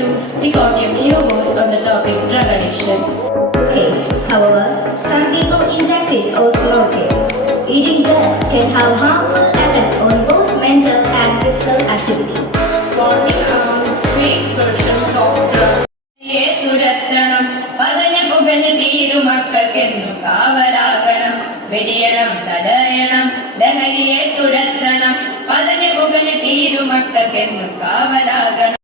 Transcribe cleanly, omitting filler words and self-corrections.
to speak out a few words on the topic drug addiction. Okay, however, some people inject it or smoke it. Eating drugs can have harmful effects on both mental and physical activity. Warning among fake versions of drugs. തുരത്തണം പതഞ്ഞ പുകഞ്ഞ് തീരു മക്കൾക്കെന്നു കാവലാകണം വെടിയണം തടയണം ലഹരിയെ തുരത്തണം പതഞ്ഞ പുകഞ്ഞ് തീരു മക്കൾക്കെന്നു കാവലാകണം.